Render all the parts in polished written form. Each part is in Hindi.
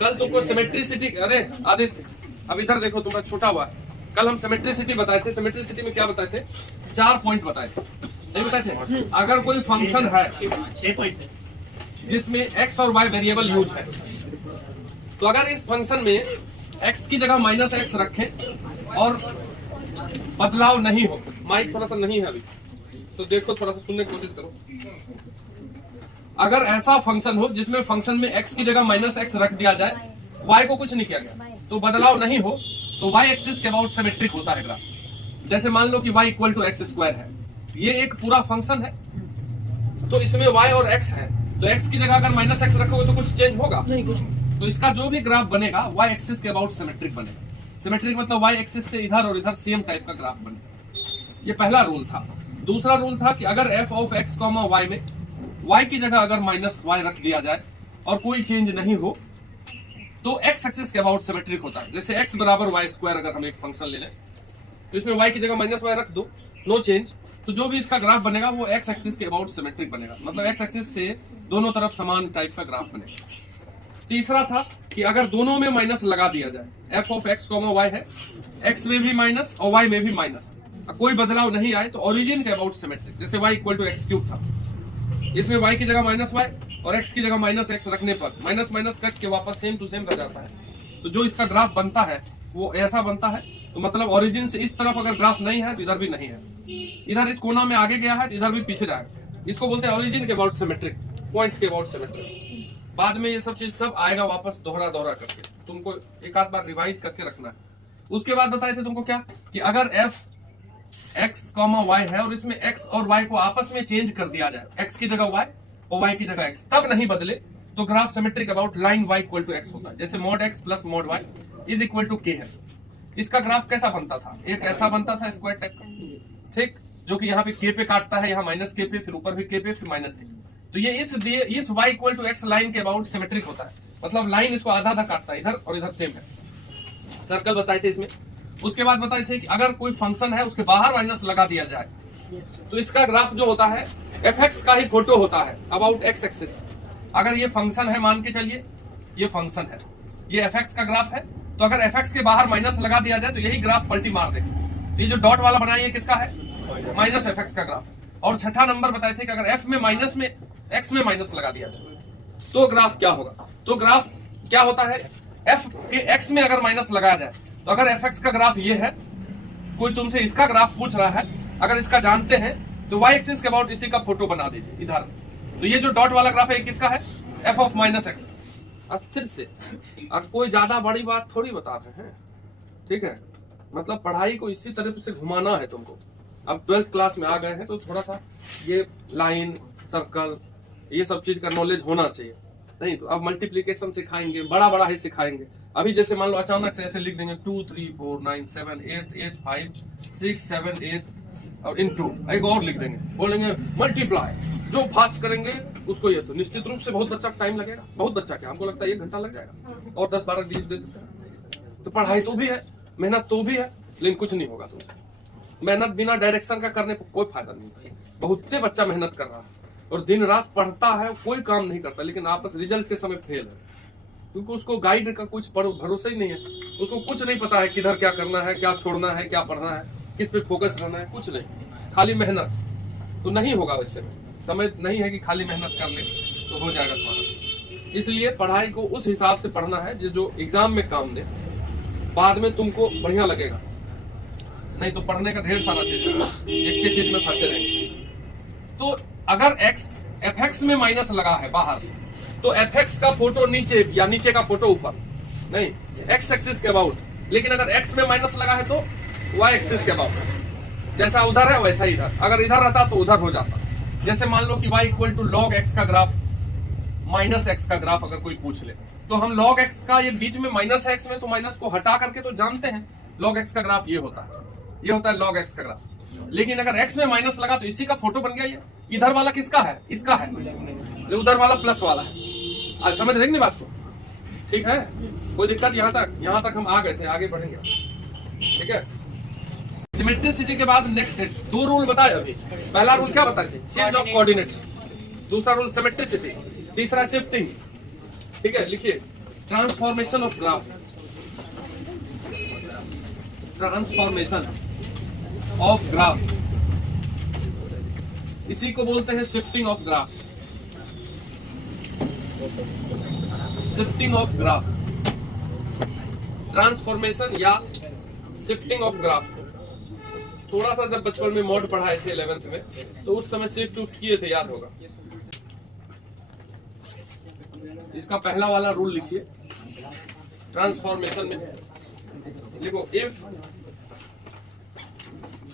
कल तुमको सिमेट्रिसिटी, अरे आदित्य अब इधर देखो, तुम्हारा छोटा हुआ। कल हम सिमेट्रिसिटी बताए थे। सिमेट्रिसिटी में क्या बताए थे? 4 पॉइंट बताए थे, नहीं बताए थे? अगर कोई फंक्शन है 6 पॉइंट जिसमें x और y वेरिएबल यूज है, तो अगर इस फंक्शन में x की जगह -x रखें और बदलाव नहीं हो, माइक थोड़ा सा नहीं है अभी तो देखो, थोड़ा सा सुनने की कोशिश करो। अगर ऐसा फंक्शन हो जिसमें फंक्शन में x की जगह -x रख दिया जाए, y को कुछ नहीं किया गया, तो बदलाव नहीं हो, तो y एक्सिस के अबाउट सिमेट्रिक होता है ग्राफ। जैसे मान लो कि y equal to x square है, ये एक पूरा फंक्शन है, तो इसमें y और x है, तो x की जगह अगर -x रखोगे तो कुछ चेंज होगा नहीं, कुछ। तो इसका जो भी ग्राफ बनेगा y एक्सिस के अबाउट सिमेट्रिक बनेगा। सिमेट्रिक मतलब y एक्सिस से इधर और इधर सेम टाइप का ग्राफ बनेगा। ये पहला रूल था। दूसरा रूल था कि अगर f ऑफ x, y में y की जगह अगर -y रख दिया जाए और कोई चेंज नहीं हो, तो x एक्सिस के अबाउट सिमेट्रिक होता है। जैसे x बराबर y स्क्वायर अगर हम एक फंक्शन ले लें, तो इसमें y की जगह -y रख दो, नो चेंज, तो जो भी इसका ग्राफ बनेगा वो x एक्सिस के अबाउट सिमेट्रिक बनेगा। मतलब x एक्सिस से दोनों तरफ समान टाइप का ग्राफ बनेगा। तीसरा था कि अगर दोनों में माइनस लगा दिया जाए, f ऑफ x, y है, x में भी माइनस और y में भी माइनस, कोई बदलाव नहीं आए, तो ओरिजिन के अबाउट सिमेट्रिक। जैसे y equal to x cube था, इसमें y की जगह -y और x की जगह -x रखने पर माइनस माइनस कट के वापस सेम टू सेम रह जाता है। तो जो इसका ग्राफ बनता है वो ऐसा बनता है। तो मतलब ओरिजिन से इस तरफ अगर ग्राफ नहीं है तो इधर भी नहीं है, इधर इस कोना में आगे गया है तो इधर भी पीछे जाएगा। इसको बोलते हैं ओरिजिन के अबाउट सिमेट्रिक, पॉइंट के अबाउट सिमेट्रिक। बाद में ये सब चीज सब आएगा वापस दोहरा करके, तुमको एक आध बार रिवाइज करके रखना है। उसके बाद बताए थे तुमको क्या कि अगर f x, y है और इसमें x और y को आपस में चेंज कर दिया जाए, x की जगह y और y की जगह x, तब नहीं बदले, तो graph symmetric about line y equal to x होता है। जैसे mod x plus mod y is equal to k है। इसका ग्राफ कैसा बनता था? एक ऐसा बनता था स्क्वायर टाइप का, ठीक, जो कि यहाँ पे k पे काटता है, यहाँ -k पे, फिर ऊपर भी k पे, फिर -k। तो ये इस y equal to x line के अबाउट सिमेट्रिक होता है। मतलब लाइन इसको आधा आधा काटता है, इधर और इधर सेम है। सर्कल बताए थे इसमें। उसके बाद बताए थे कि अगर कोई फंक्शन है उसके बाहर माइनस लगा दिया जाए, तो इसका ग्राफ जो होता है fx का ही फोटो होता है अबाउट x एक्सिस। अगर ये फंक्शन है, मान के चलिए ये फंक्शन है, ये fx का ग्राफ है, तो अगर fx के बाहर माइनस लगा दिया जाए तो यही ग्राफ पलटी मार देगा। ये जो डॉट वाला बनाया ये किसका है? -fx का ग्राफ। और छठा नंबर बताए थे कि अगर f में माइनस में x में माइनस लगा दिया जाए तो ग्राफ क्या होगा? तो ग्राफ क्या होता है, f के x में अगर माइनस लगाया जाए, तो अगर fx का ग्राफ ये है, कोई तुमसे इसका ग्राफ पूछ रहा है, अगर इसका जानते हैं तो y एक्सिस के अबाउट इसी का फोटो बना दीजिए इधर। तो ये जो डॉट वाला ग्राफ है किसका है? f of -x। अस्थिर से और कोई ज्यादा बड़ी बात थोड़ी बता रहे हैं, ठीक है? मतलब पढ़ाई को इसी तरह से घुमाना है तुमको। अब 12th क्लास में आ गए हैं तो थोड़ा सा ये लाइन, सर्कल, ये सब चीज का नॉलेज होना चाहिए। नहीं तो अब मल्टीप्लीकेशन सिखाएंगे, बड़ा बड़ा ही सिखाएंगे। अभी जैसे मान लो अचानक से ऐसे लिख देंगे 2 3 4 9 7 8 8 5 6 7 8 और इनटू एक और लिख देंगे, बोलेंगे मल्टीप्लाई, जो फास्ट करेंगे उसको। ये तो निश्चित रूप से बहुत बच्चा टाइम लगेगा, बहुत बच्चा क्या, हमको लगता है 1 घंटा लग जाएगा और 10-12 डिजिट दे देते हैं। तो पढ़ाई तो भी है, मेहनत तो भी है, लेकिन कुछ नहीं होगा तुमसे। मेहनत बिना डायरेक्शन का करने पर कोई फायदा नहीं। बहुते बच्चा मेहनत कर रहा है और दिन रात पढ़ता है, कोई काम नहीं करता, लेकिन आप रिजल्ट के समय फेल है, क्योंकि उसको गाइड का कुछ भरोसा ही नहीं है। उसको कुछ नहीं पता है किधर क्या करना है, क्या छोड़ना है, क्या पढ़ना है, किस पे फोकस रहना है, कुछ नहीं, खाली मेहनत। तो नहीं होगा वैसे में, समय नहीं है कि खाली मेहनत कर ले तो हो जाएगा तुम्हारा। इसलिए पढ़ाई को उस हिसाब से पढ़ना है जो एग्जाम में काम दे, बाद में तुमको बढ़िया लगेगा। नहीं तो पढ़ने का ढेर सारा चीज है, एक के चीज में फंसे रहेंगे। तो अगर fx में माइनस लगा है बाहर, तो fx का फोटो नीचे या नीचे का फोटो ऊपर, नहीं x एक्सिस के अबाउट। लेकिन अगर x में माइनस लगा है तो y एक्सिस के अबाउट। जैसा उधर है वैसा इधर, अगर इधर रहता तो उधर हो जाता। जैसे मान लो कि y equal to log x का ग्राफ, -x का ग्राफ अगर कोई पूछ ले, तो हम log x का, ये बीच में माइनस है x में, तो माइनस को हटा करके तो जानते हैं log x का ग्राफ ये होता है, ये होता है log x का ग्राफ। लेकिन अगर x में माइनस लगा तो इसी का फोटो बन गया ये। इधर वाला किसका है? इसका है, जो उधर वाला प्लस वाला है। आज समझ रहे बात को? ठीक है, कोई दिक्कत? यहाँ तक हम आ गए थे, आगे बढ़ेंगे, ठीक है? सिमेट्रिसिटी के बाद नेक्स्ट है 2 रूल बताए अभी। पहला रूल क्या बताए थे? Change of coordinate. दूसरा रूल सिमेट्रिसिटी, तीसरा शिफ्टिंग। ठीक है, लिखिए transformation of graph, transformation of graph, इसी को बोलते हैं shifting of graph, shifting of graph, transformation या शिफ्टिंग ऑफ ग्राफ। थोड़ा सा जब बचपन में मॉड पढ़ाए थे 11th में, तो उस समय शिफ्ट उफ्ट किए थे, याद होगा। इसका पहला वाला रूल लिखिए ट्रांसफॉर्मेशन में, लिखो if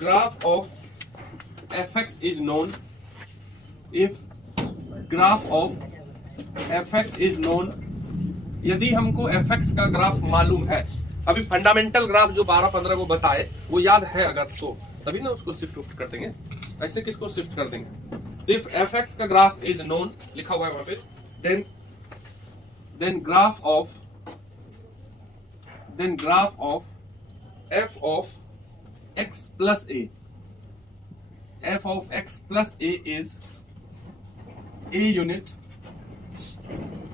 graph of fx is known, if graph of fx is known, यदि हमको fx का ग्राफ मालूम है, अभी फंडामेंटल ग्राफ जो 12-15 को बताए वो याद है अगर तो तभी ना उसको शिफ्ट कर देंगे, ऐसे किसको शिफ्ट कर देंगे। इफ fx का ग्राफ इज नोन लिखा हुआ है वहां पे, then graph of f of x plus a, f of x plus a is a unit,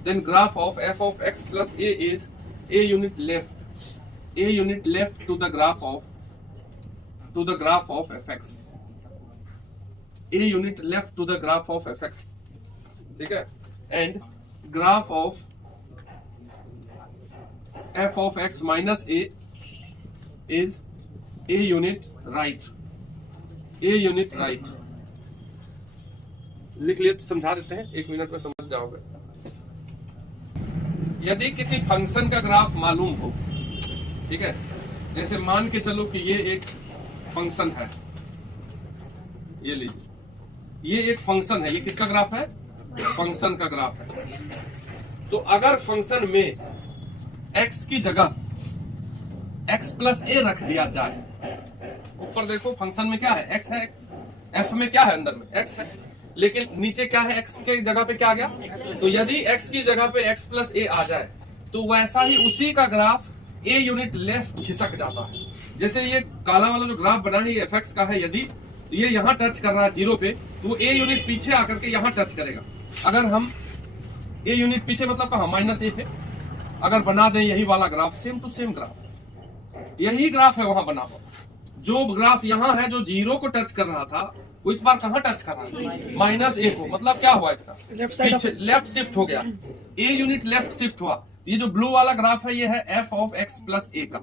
then graph of f of x plus a is a unit left to the graph of fx, a unit left to the graph of fx, ठीक है। and graph of f of x minus a is a unit right, a unit right। लिख लिए तो समझा देते हैं, 1 मिनट में समझ जाओगे। यदि किसी फंक्शन का ग्राफ मालूम हो, ठीक है, जैसे मान के चलो कि ये एक फंक्शन है, ये लीजिए, ये एक फंक्शन है, ये किसका ग्राफ है, फंक्शन का ग्राफ है। तो अगर फंक्शन में x की जगह x प्लस a रख दिया जाए, ऊपर देखो फंक्शन में क्या है, x है, f में क्या है, अंदर में x है, लेकिन नीचे क्या है, x के जगह पे क्या आ गया। तो यदि x की जगह पे x प्लस a आ जाए तो वैसा ही उसी का ग्राफ a यूनिट लेफ्ट खिसक जाता है। जैसे ये काला वाला जो ग्राफ बना है ये fx का है, यदि ये यहाँ टच कर रहा है 0 पे तो a यूनिट पीछे आकर के यहाँ टच करेगा। अगर हम a यूनिट पीछे मतलब कहा माइनस a पे अगर बना दें यही वाला graph, same to same graph, यही ग्राफ है वहां बना हुआ। जो ग्राफ यहाँ है जो 0 को टच कर रहा था वो इस बार कहाँ टच कर रहा है, माइनस a को। मतलब क्या हुआ, इसका पीछे लेफ्ट शिफ्ट हो गया, a यूनिट लेफ्ट शिफ्ट हुआ। ये जो ब्लू वाला ग्राफ है ये है f of x plus a का,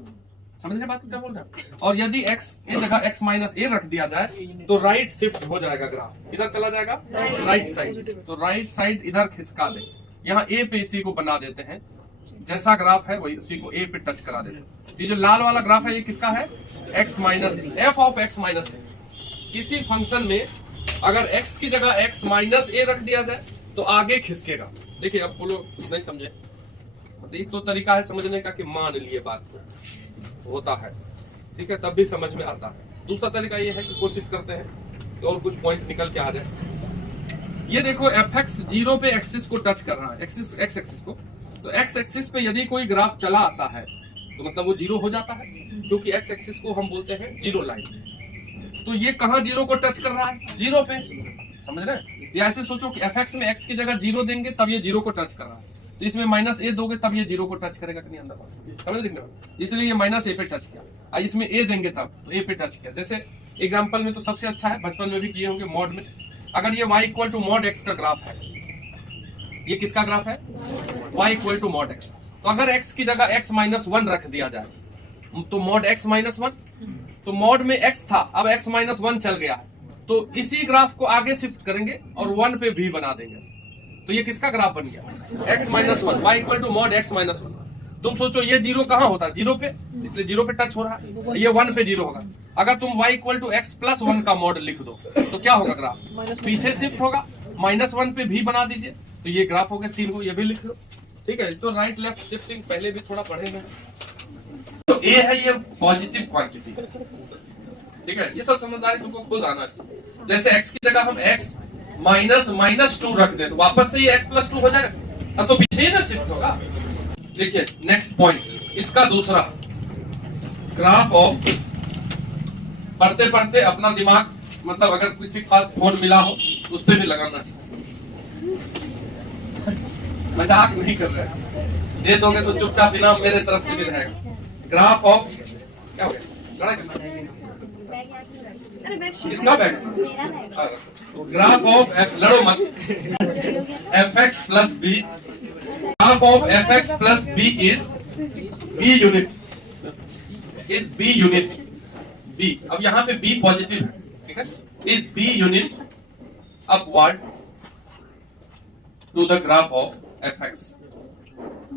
समझ रहे बात क्या बोल रहे हैं। और यदि x की जगह x माइनस a रख दिया जाए तो राइट शिफ्ट हो जाएगा ग्राफ, इधर चला जाएगा राइट साइड। तो राइट साइड इधर खिसका दे, यहाँ a पे इसी को बना देते हैं, जैसा ग्राफ है वही उसी को a पे टच करा देते हैं। ये जो लाल वाला ग्राफ है ये किसका है, x minus f of x minus a। किसी फंक्शन में अगर x की जगह x माइनस a रख दिया जाए तो आगे खिसकेगा। देखिए अब बोलो नहीं समझे, एक तो तरीका है समझने का कि मान लिए बात होता है, ठीक है, तब भी समझ में आता है। दूसरा तरीका ये है कि कोशिश करते हैं कि और कुछ पॉइंट निकल के आ जाए। ये देखो fx 0 पे एक्सिस को टच कर रहा है, एक्सिस x एक्सिस को। तो x एक्सिस पे यदि कोई ग्राफ चला आता है तो मतलब वो 0 हो जाता है, क्योंकि x एक्सिस को हम बोलते हैं 0 लाइन। तो ये कहाँ 0 को टच कर रहा है, 0 पे, समझ रहे हैं। या ऐसे सोचो कि fx में x की जगह 0 देंगे तब ये 0 को टच कर रहा है, तो इसमें माइनस a दोगे तब ये 0 को टच करेगा कि नहीं अंदर, समझ रहे हो। इसलिए ये माइनस a पे टच किया, इसमें a देंगे तब तो a पे टच किया। जैसे एग्जांपल में तो सबसे अच्छा है, बचपन में भी किए होंगे मॉड में, अगर ये y equal to mod x का ग्राफ है, ये किसका ग्राफ है, y equal to mod x। तो अगर x की जगह x माइनस 1 रख दिया जाए तो मॉड x माइनस 1, तो मॉड में x था अब x माइनस 1 चल गया, तो इसी ग्राफ को आगे शिफ्ट करेंगे और 1 पे भी बना देंगे। तो ये किसका ग्राफ बन गया, x minus 1, y equal to mod x minus 1। तुम सोचो ये 0 कहाँ होता है, 0 पे, इसलिए 0 पे टच हो रहा है, ये 1 पे 0 होगा। अगर तुम y equal to x plus 1 का मॉड लिख दो तो क्या होगा, ग्राफ पीछे शिफ्ट होगा, माइनस 1 पे भी बना दीजिए, तो ये ग्राफ हो गया 3 को, ये भी लिख लो, ठीक है। तो राइट लेफ्ट शिफ्टिंग पहले भी थोड़ा पढ़ेंगे। तो a है ये पॉजिटिव क्वांटिटी, ठीक है, ये सब समझदारी तुमको खुद आना चाहिए। जैसे x की जगह हम x माइनस 2 रख दे तो वापस से ये x प्लस 2 हो जाएगा, अब तो पीछे ही ना शिफ्ट होगा। देखिए नेक्स्ट पॉइंट, इसका दूसरा ग्राफ ऑफ, पढ़ते पढ़ते अपना दिमाग, मतलब अगर किसी के पास फोन मिला हो तो उस पर भी लगाना चाहिए, मजाक नहीं कर रहे हैं। दे दोगे तो चुपचाप इनाम मेरे तरफ से भी रहेगा। ग्राफ ऑफ क्या हो गया, लड़ा किसका बैग? ग्राफ ऑफ एफ, लड़ो मत, f x plus b, graph of f x plus b is b unit, is b unit b. अब यहाँ पे बी पॉजिटिव है, ठीक है, is b unit upward to the graph of f x.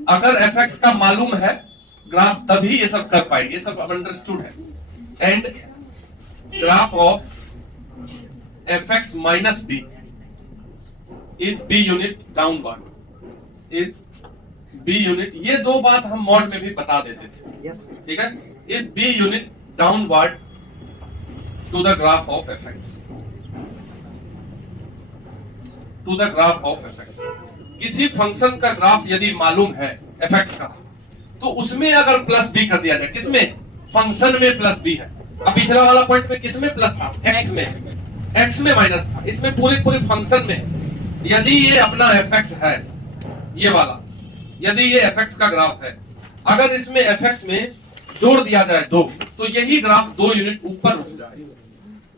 अगर एफ एक्स का मालूम है ग्राफ, तभी ये सब कर पाएंगे, ये सब अंडरस्टूड है। And graph of f x minus b is b unit downward, is b unit, ये दो बात हम मॉड में भी बता देते थे, ठीक है, is b unit downward to the graph of f x, to the graph of f x. किसी फंक्शन का ग्राफ यदि मालूम है एफ एक्स का, तो उसमें अगर प्लस बी कर दिया जाए, किसमें? फंक्शन में प्लस बी है। अब पिछला वाला पॉइंट में किसमें प्लस था? एक्स में, एक्स में माइनस था, इसमें पूरे पूरे फंक्शन में। यदि ये अपना एफ एक्स है, ये वाला, यदि ये एफ एक्स का ग्राफ है, अगर इसमें एफ एक्स में जोड़ दिया जाए 2, तो यही ग्राफ 2 यूनिट ऊपर हो जाएगा।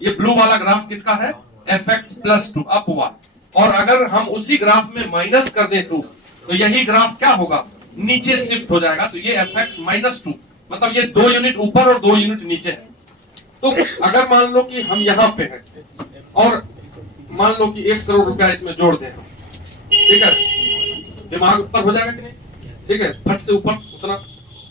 ये ब्लू वाला ग्राफ किसका है? F x plus 2 upward. और अगर हम उसी ग्राफ में माइनस कर दें 2, तो यही ग्राफ क्या होगा? नीचे शिफ्ट हो जाएगा। तो ये एफ एक्स माइनस 2, मतलब ये 2 यूनिट ऊपर और 2 यूनिट नीचे है। तो अगर मान लो कि हम यहाँ पे हैं और मान लो कि 1 करोड़ रुपया इसमें जोड़ दें, ठीक है, दिमाग ऊपर हो जाएगा कि नहीं? ठीक है, फट से ऊपर उतना,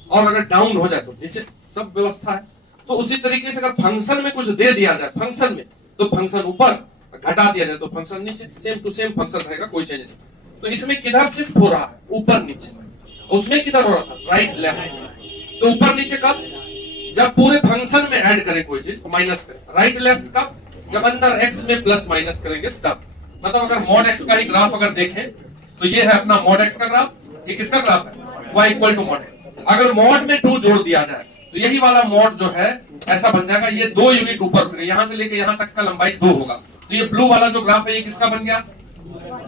और अगर डाउन हो जाए तो नीचे, सब व्यवस्था है। तो उसी तरीके से अगर फंक्शन में कुछ दे दिया जाए फंक्शन में, तो फंक्शन ऊपर, घटा दिया जाए तो फंक्शन नीचे, सेम टू सेम फंक्शन रहेगा, कोई चेंज नहीं। तो इसमें किधर शिफ्ट हो रहा है? ऊपर नीचे। उसमें किधर हो रहा था? Right left. तो ऊपर नीचे कब? जब पूरे फंक्शन में ऐड करें कोई चीज तो माइनस करें। राइट लेफ्ट कब? जब अंदर एक्स में प्लस माइनस करेंगे तब। मतलब अगर मॉड एक्स का ही ग्राफ अगर देखें तो ये है अपना मॉड एक्स का ग्राफ, ये किसका ग्राफ है? y equal to mod x. अगर मॉड में 2 जोड़ दिया जाए तो यही वाला मॉड जो है ऐसा बन जाएगा, ये 2 यूनिट ऊपर, यहां से लेके यहां तक का लंबाई 2 होगा। तो ये ब्लू वाला जो ग्राफ है ये किसका बन गया?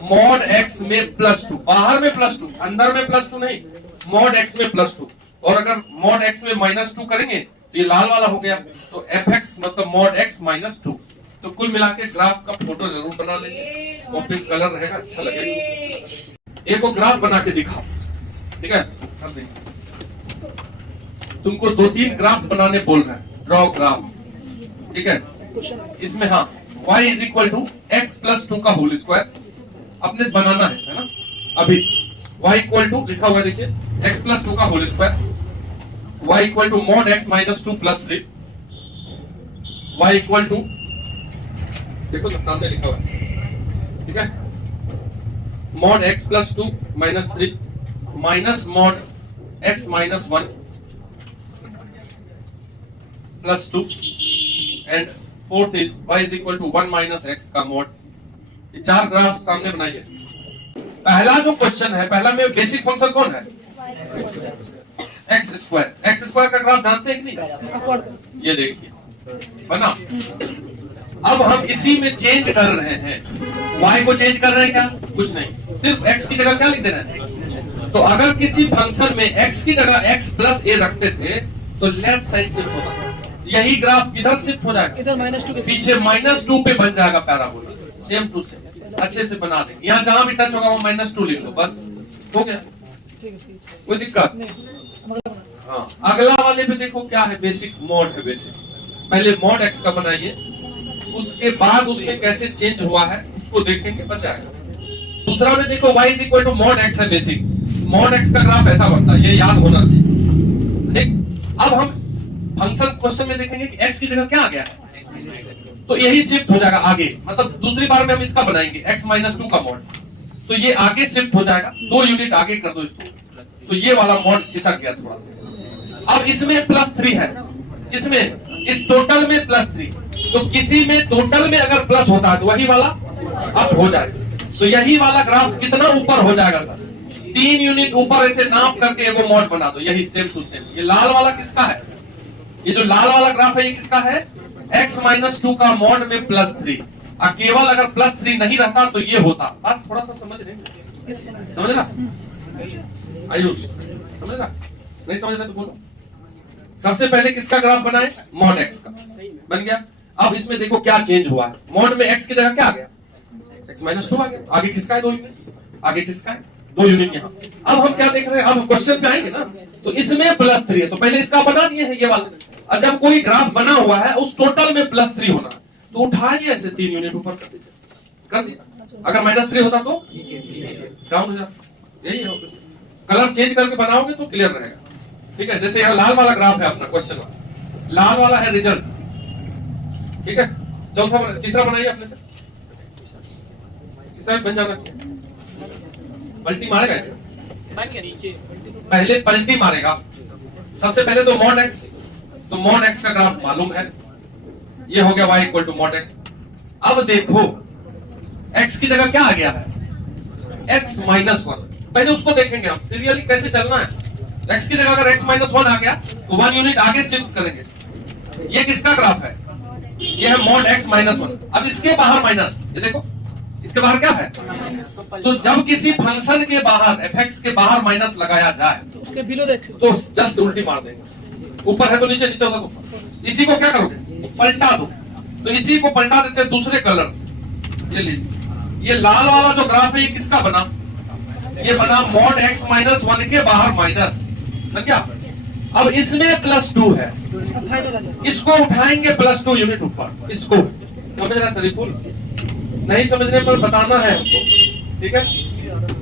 मॉड एक्स में प्लस 2, बाहर में प्लस 2, अंदर में प्लस 2 नहीं, मॉड एक्स में प्लस 2। और अगर मॉड एक्स में माइनस 2 करेंगे तो ये लाल वाला हो गया, तो एफ एक्स मतलब मॉड एक्स माइनस 2। तो कुल मिला के ग्राफ का फोटो जरूर बना लेंगे, कॉपी कलर रहेगा, अच्छा लगेगा। एक ग्राफ बना के दिखाओ, ठीक है, तुमको 2-3 ग्राफ बनाने बोल रहे हैं, ड्रॉ ग्राफ, ठीक है। इसमें हाँ y is equal to x plus 2 का होल स्क्वायर अपने बनाना है ना। अभी y इक्वल टू लिखा हुआ है, देखिए, x प्लस 2 का whole square, y equal to mod x minus 2 plus 3, y equal to, देखो तो सामने लिखा हुआ है, ठीक है, mod x plus 2 minus 3 minus mod x minus 1 plus 2 and fourth is y is equal to 1 minus x का मॉड। ये 4 ग्राफ सामने बनाइए। पहला जो क्वेश्चन है, पहला में बेसिक फंक्शन कौन है? X square. एक्स स्क्वायर का ग्राफ जानते हैं कि नहीं? ये देखिए बना। अब हम इसी में चेंज कर रहे हैं, y को चेंज कर रहे हैं क्या? कुछ नहीं, सिर्फ x की जगह क्या लिख देना है। तो अगर किसी फंक्शन में x की जगह x प्लस a रखते थे तो लेफ्ट साइड शिफ्ट होता है, यही ग्राफ किधर शिफ्ट हो जाएगा? इधर -2 पीछे -2 पे बन जाएगा पैराबोला, सेम टू सेम अच्छे से बना देंगे। यहाँ जहां भी टच होगा वो -2 लिख लो, बस हो गया, कोई दिक्कत नहीं। हाँ, अगला वाले पे देखो क्या है, बेसिक मॉड है। बेसिक पहले मॉड एक्स का बनाइए, उसके बाद उसमें कैसे चेंज हुआ है उसको देखेंगे, बच जाएगा। दूसरा में देखो y is equal to mod x है। बेसिक मॉड एक्स का ग्राफ ऐसा बनता है, ये याद होना चाहिए, ठीक। अब हम फंक्शन क्वेश्चन में देखेंगे कि x की जगह क्या आ गया है, तो यही शिफ्ट हो जाएगा आगे। मतलब दूसरी बार में हम इसका बनाएंगे x माइनस 2 का मॉड, तो ये आगे शिफ्ट हो जाएगा, 2 यूनिट आगे कर दो इसको, तो ये वाला मॉड खिसक गया थोड़ा सा। अब इसमें +3 है, इसमें इस टोटल में +3, तो किसी में टोटल में अगर प्लस होता है तो वही वाला अप हो जाएगा। तो यही वाला ग्राफ कितना ऊपर हो जाएगा सर? 3 यूनिट ऊपर ऐसे नाप करके एगो मॉड बना दो, यही सेम टू सेम। ये लाल वाला किसका है? ये जो लाल वाला ग्राफ है ये किसका है? x माइनस 2 का मॉड में +3। केवल अगर +3 नहीं रहता तो ये होता। बात थोड़ा सा समझ रहे, समझ ना? आयुष समझ रहा? नहीं समझ रहे तो बोलो। सबसे पहले किसका ग्राफ बनाए? मॉड एक्स का बन गया। अब इसमें देखो क्या चेंज हुआ है। मॉड में एक्स की जगह क्या आ गया? एक्स माइनस 2 आ गया। आगे किसका है? 2 यूनिट। आगे किसका है? 2 यूनिट यहाँ। अब हम क्या देख रहे हैं? अब क्वेश्चन पे आएंगे ना, तो इसमें +3 है तो पहले इसका बना दिए हैं ये वाला। और जब कोई ग्राफ बना हुआ है उस टोटल में +3 होना, तो उठाइए ऐसे 3 यूनिट ऊपर कर दीजिए, कर दिया। अगर -3 होता तो डाउन हो जाता। यही है, कलर चेंज करके बनाओगे तो क्लियर रहेगा। ठीक है, जैसे यहाँ लाल वाला ग्राफ है अपना क्वेश्चन वाला, लाल वाला है रिजल्ट। ठीक है, चौथा तीसरा बनाइए अपने से, तीसरा बन जाना चाहिए। पलटी मारेगा इसे, पहले पलटी मारेगा। सबसे पहले तो मॉड एक्स, तो मॉड एक्स का ग्राफ मालूम है, ये हो गया y equal to mod x. अब देखो x की जगह क्या आ गया है? x -1। पहले उसको देखेंगे हम सीरियली कैसे चलना है। x की जगह अगर x -1 आ गया तो 1 यूनिट आगे शिफ्ट करेंगे। ये किसका ग्राफ है? ये है मॉड x -1। अब इसके बाहर माइनस, ये देखो इसके बाहर क्या है? तो जब किसी फंक्शन के बाहर fx के बाहर माइनस लगाया जाए उसके बिलो देख तो जस्ट उल्टी मार देंगे। ऊपर है तो नीचे, नीचे होगा तो ऊपर। इसी को क्या करोगे? पलटा दो। तो इसी को पलटा देते हैं दूसरे कलर से। ये लीजिए, ये लाल वाला जो ग्राफ है ये किसका बना? ये बना मॉड x -1 के बाहर माइनस, है क्या? अब इसमें +2 है, इसको उठाएंगे +2 यूनिट ऊपर। इसको समझ रहे सरीफुल? नहीं समझने पर बताना है हमको। ठीक है,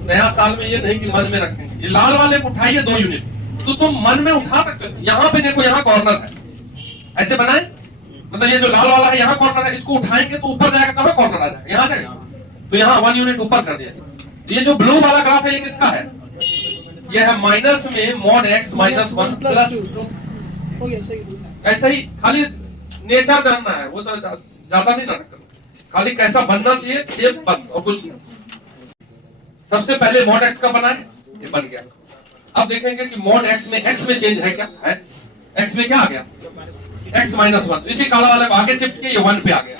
नया साल में ये नहीं कि मन में रखेंगे। ये लाल वाले को उठाइए 2 यूनिट, तो तुम मन में उठा सकते हो। यहाँ पे देखो, यहाँ कॉर्नर है, ऐसे बनाए, मतलब ये जो लाल वाला है यहाँ कॉर्नर है, इसको उठाएंगे तो ऊपर जाएगा, कहाँ कॉर्नर आ जाएगा? यहाँ जाएगा, तो यहाँ 1 यूनिट ऊपर कर दिया। ये जो ब्लू वाला ग्राफ है ये किसका है? ये है माइनस में मॉड x -1 +2। ऐसे ही खाली नेचर जानना है, वो ज्यादा नहीं नाटक करना, खाली कैसा बनना चाहिए शेप बस, और कुछ नहीं। सबसे पहले मॉड x का बनाए, ये बन गया। अब देखेंगे कि मॉड x में चेंज है क्या? है। x में क्या आ गया? x -1। इसी काला वाले को आगे शिफ्ट किया, ये 1 पे आ गया,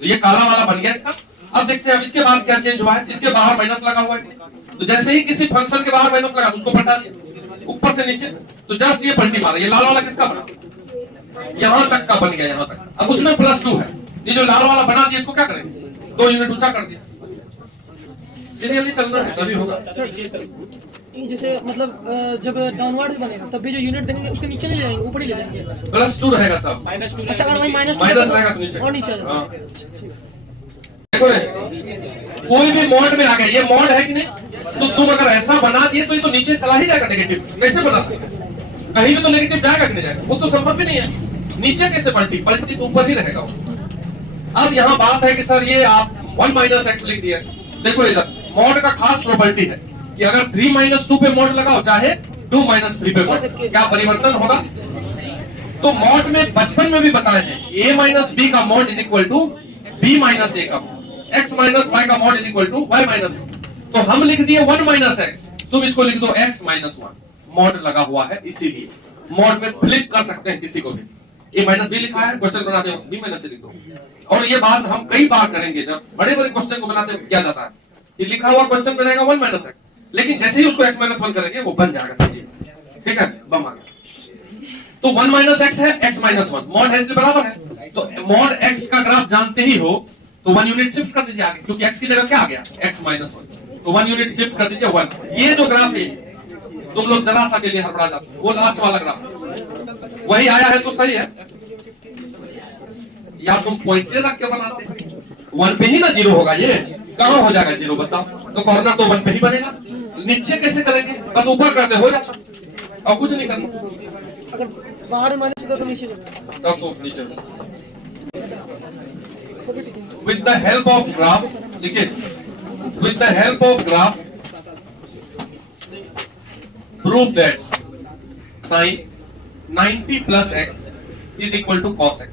तो ये काला वाला बन गया इसका। अब देखते हैं अब इसके बाद क्या चेंज हुआ है। इसके बाहर माइनस लगा हुआ है, तो जैसे ही किसी फंक्शन के बाहर माइनस लगा तो उसको पलटा दिया ऊपर से नीचे, तो जस्ट ये पलटी मारा। ये लाल वाला किसका बना? यहाँ तक का बन गया, यहाँ तक। अब उसमें +2 है, ये जो लाल वाला बना दिया इसको क्या करेंगे? 2 यूनिट ऊंचा कर दिया। सीरियली चलना है तभी होगा। जैसे मतलब जब डाउनवर्ड बनेगा तब भी जो यूनिट देंगे उसके नीचे नहीं जाएंगे, ऊपर ही ले जाएंगे। +2 रहेगा तब। अच्छा, अगर माइनस रहेगा तो नीचे और नीचे आ जाएगा। देखो कोई भी मॉड में आ गया, ये मॉड है कि नहीं? तो तुम अगर ऐसा बना दिए तो ये तो नीचे चला ही जाएगा नेगेटिव। कैसे बना सकते? कहीं भी तो नेगेटिव जाएगा कि नहीं जाएगा? वो तो संभव भी नहीं है। नीचे कैसे पलटी तो ऊपर ही रहेगा। अब यहाँ बात है कि सर ये आप 1 -x लिख दिया। देखो इधर मॉड का खास प्रॉपर्टी है कि अगर 3 -2 पे मॉड लगाओ, चाहे 2 -3 पे मॉड, क्या परिवर्तन होगा? तो मॉड में बचपन में भी बताए हैं, a - b का mod is equal to b - a का, x - y का mod is equal to y - a। तो हम लिख दिए 1 - x, तुम इसको लिख दो x - 1। मॉड लगा हुआ है, इसीलिए मॉड में फ्लिप कर सकते हैं किसी को भी। a - b लिखा है, क्वेश्चन बनाते हो b - a लिख दो। और ये बात हम कई बार करेंगे, जब बड़े बड़े क्वेश्चन को बनाते किया जाता है कि लिखा हुआ क्वेश्चन बनेगा 1 - x, लेकिन जैसे ही उसको x - 1 करेंगे वो बन जाएगा। ठीक है, बम आ गया। तो 1 - x है, x - 1 मॉड है इसलिए बराबर है। तो मॉड x का ग्राफ जानते ही हो तो 1 यूनिट शिफ्ट कर दीजिए आगे, क्योंकि x की जगह क्या आ गया? x - 1, तो 1 यूनिट शिफ्ट कर दीजिए 1। ये जो ग्राफ है तुम लोग जरा सा के लिए हड़बड़ा जाते, वो लास्ट वाला ग्राफ वही आया है तो सही है, या तुम पॉइंट रख के बनाते? 1 पे ही ना 0 होगा, ये कहाँ हो जाएगा 0 बताओ? तो कॉर्नर तो 1 पे ही बनेगा। नीचे कैसे करेंगे? बस ऊपर करते हो जाता, और कुछ नहीं करना। अगर बाहर माइनस होगा तो नीचे जाएगा, तब तो नीचे। With the help of graph, देखिए, with the help of graph, prove that sin 90 plus x is equal to cos x।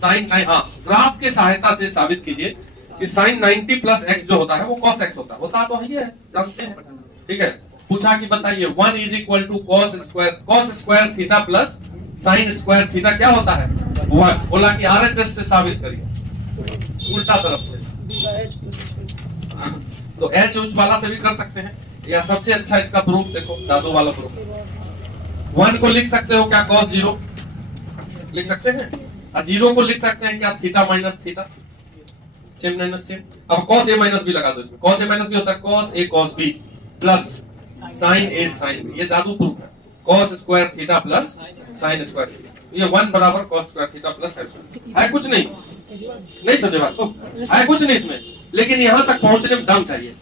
sin, हाँ, ग्राफ के सहायता से साबित कीजिए कि sin 90 plus x जो होता है वो cos x होता तो है, ये जानते हैं। ठीक है, पूछा कि बताइए 1 is equal to cos square theta plus sin square theta क्या होता है? 1। बोला कि RHS से साबित करिए, उल्टा तरफ से। तो h उच्च वाला से भी कर सकते हैं, या सबसे अच्छा इसका प्रूफ देखो, जादू वाला प्रूफ। 1 को लिख सकते हो क्या cos 0 लिख सकते हैं, और 0 को लिख सकते हैं क्या theta minus theta, same minus same. अब cos a माइनस भी लगा दो इसमें, cos a माइनस भी होता है cos a cos b plus sin a sin b, ये जादू प्रूफ है। cos square theta plus sin square theta, ये 1 बराबर cos square theta plus sin square. है कुछ नहीं, नहीं समझे बात को, है कुछ नहीं इसमें, लेकिन यहां तक पहुंचने में दम चाहिए,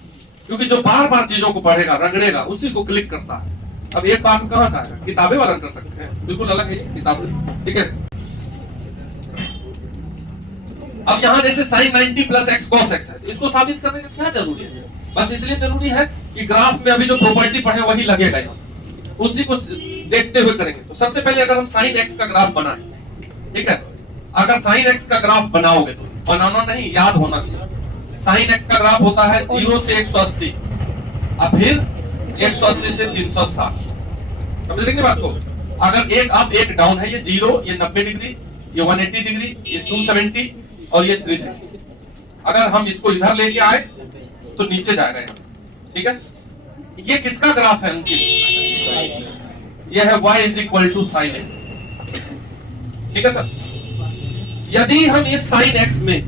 क्योंकि जो बार बार चीजों को पढ़ेगा रगड़ेगा उसी को क्लिक करता है। अब एक बात कहां से आएगा, किताबें वाला कर सकते हैं, बिल्कुल अलग है किताब से, ठीक है। अब यहाँ जैसे sin 90 plus x cos x है, इसको साबित करने का क्या जरूरी है, बस इसलिए जरूरी है कि ग्राफ में अभी जो प्रॉपर्टी पढ़े वही लगेगा यहाँ, उसी को देखते हुए करेंगे। तो सबसे पहले अगर हम sin x का ग्राफ बनाएं, ठीक है, अगर sin x का ग्राफ बनाओगे तो बनाना नहीं, याद होना चाहिए। sin x का ग्राफ होता है 0 से 180 और फिर 180 से 360, समझ लेंगे बात को। अगर एक अप एक डाउन है, ये 0, ये 90 डिग्री, ये 180 डिग्री, ये 270 और ये 360। अगर हम इसको इधर लेके आए तो नीचे जाएगा यहाँ, ठीक है। ये किसका ग्राफ है उनकी, ये है y is equal to sine x, ठीक है सर। यदि हम इस साइन एक्स में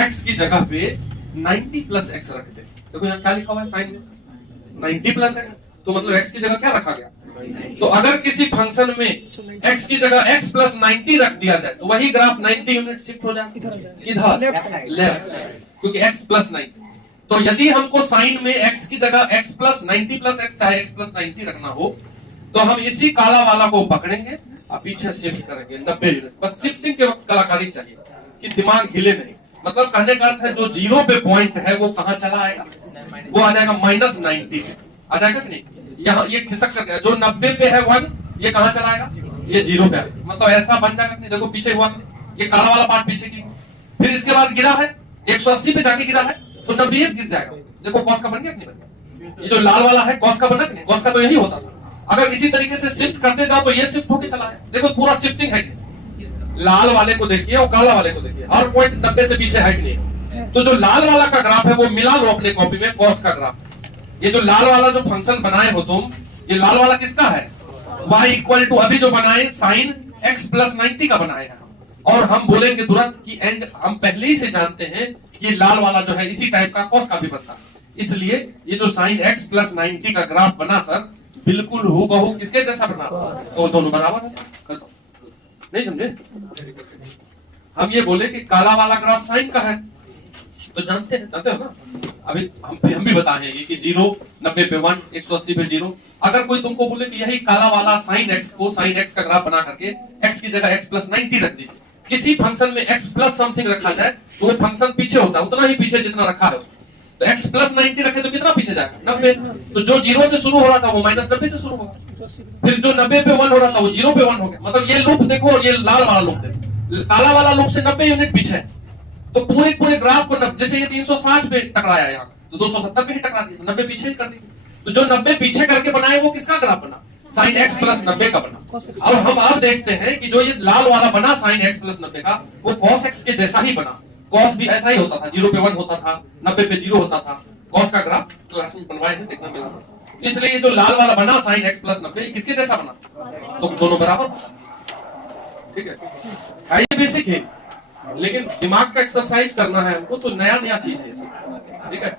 x की जगह पे 90 प्लस एक्स रख दे, देखो यहाँ क्या लिखा हुआ है साइन में 90 प्लस एक्स, तो मतलब x की जगह क्या रखा गया। तो अगर किसी फंक्शन में x की जगह x प्लस 90 रख दिया जाए तो वही ग्राफ 90 यूनिट शिफ्ट हो जाए इधर लेफ्ट, क्योंकि x प्लस 90। तो यदि हमको साइन में x की जगह x प्लस 90 प्लस x चाहे x प्लस 90 रखना हो तो हम इसी काला वाला को पकड़ेंगे और पीछे शिफ्ट करेंगे 90 यूनिट। बस शिफ्टिंग के वक्त कलाकारी चाहिए कि दिमाग हिले नहीं, मतलब कहने का अर्थ है जो 0 पे पॉइंट है वो कहाँ चला आएगा, वो आ जाएगा माइनस 90 पे आ जाएगा कि नहीं। यहाँ ये खिसक कर गया, जो 90 पे है 1 ये कहाँ चला आएगा, ये 0 पे आएगा, मतलब ऐसा बन जाएगा कि देखो पीछे हुआ, ये काला वाला पार्ट पीछे की, फिर इसके बाद गिरा है 180 पे जाके गिरा है तो 90 गिर जाएगा। देखो कॉस का बन गया कि नहीं बन गया, ये जो लाल वाला है कॉस का बना कि नहीं, कॉस का तो यही होता था। अगर इसी तरीके से शिफ्ट करते जाओ तो ये शिफ्ट होके चला है, देखो पूरा शिफ्टिंग है कि लाल वाले को देखिए और काला वाले को देखिए, हर पॉइंट 90 से पीछे है कि नहीं। तो जो लाल वाला का ग्राफ है वो मिला लो अपने कॉपी में, कॉस का ग्राफ। ये जो लाल वाला जो फंक्शन बनाए हो तुम, ये लाल वाला किसका है, y इक्वल टू अभी जो बनाए साइन x प्लस 90 का बनाए हैं। और हम बोलेंगे तुरंत कि एंड हम पहले ही से जानते हैं कि लाल वाला जो है इसी टाइप का कॉस का भी बनता है, इसलिए ये जो साइन x प्लस 90 का ग्राफ बना सर बिल्कुल हूबहू किसके जैसा बना, तो दोनों बराबर है। नहीं समझे, हम ये बोले कि काला वाला ग्राफ साइन का है तो जानते हो ना, अभी हम भी बताए हैं कि 0 90 पे 1 180 पे 0। अगर कोई तुमको बोले कि यही काला वाला साइन x को साइन x का ग्राफ बना करके x की जगह x प्लस 90 रख दीजिए, किसी फंक्शन में x प्लस समथिंग रखा जाए तो वो फंक्शन पीछे होता है उतना ही पीछे जितना रखा है उसको, तो x प्लस 90 रखे तो कितना पीछे जाएगा 90। तो जो 0 से शुरू हो रहा था वो माइनस 90 से शुरू होगा, फिर जो 90 पे 1 हो रहा था वो 0 पे 1 हो गया। मतलब ये लूप देखो और ये लाल वाला लूप देखो, काला वाला लूप से 90 यूनिट पीछे है, तो पूरे ग्राफ को जैसे ये 360 पे टकराया यहाँ तो 270 पे ही टकरा दिया, 90 पीछे ही कर दी। तो जो 90 पीछे करके बनाए वो किसका ग्राफ बना, साइन x प्लस 90 का बना। अब हम आप देखते हैं कि जो ये लाल वाला बना साइन x प्लस 90 का वो cos x के जैसा ही बना, cos भी ऐसा ही होता था, 0 पे 1 होता था, 90 पे 0 होता था। cos का ग्राफ क्लास में बनवाए हैं, देखना मिला, इसलिए जो लाल वाला बना साइन x प्लस 90 किसके जैसा बना, तो दोनों बराबर, ठीक है। ये बेसिक है, लेकिन दिमाग का एक्सरसाइज करना है हमको, तो नया चीज है, ठीक है।